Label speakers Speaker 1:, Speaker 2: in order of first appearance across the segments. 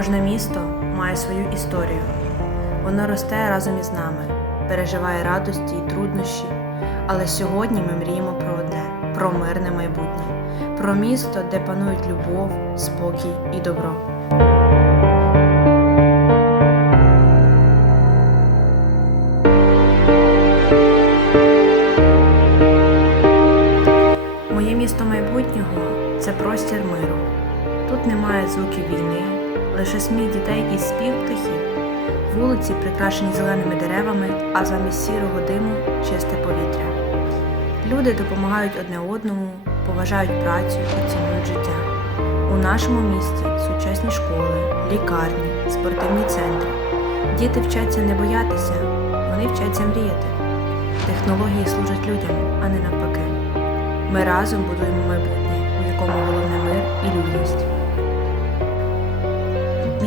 Speaker 1: Кожне місто має свою історію. Воно росте разом із нами, переживає радості і труднощі. Але сьогодні ми мріємо про одне, про мирне майбутнє, про місто, де панують любов, спокій і добро. Моє місто майбутнього це простір миру. Тут немає звуків війни лише сміх дітей і спів птахів. Вулиці прикрашені зеленими деревами, а замість сірого диму чисте повітря. Люди допомагають одне одному, поважають працю і цінують життя. У нашому місті сучасні школи, лікарні, спортивні центри. Діти вчаться не боятися, вони вчаться мріяти. Технології служать людям, а не навпаки. Ми разом будуємо майбутнє, у якому головне мир і людяність.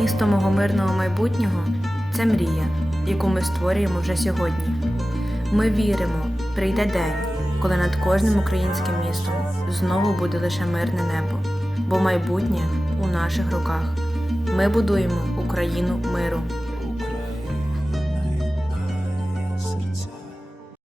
Speaker 1: Місто мого мирного майбутнього це мрія, яку ми створюємо вже сьогодні. Ми віримо, прийде день, коли над кожним українським містом знову буде лише мирне небо, бо майбутнє у наших руках. Ми будуємо Україну миру.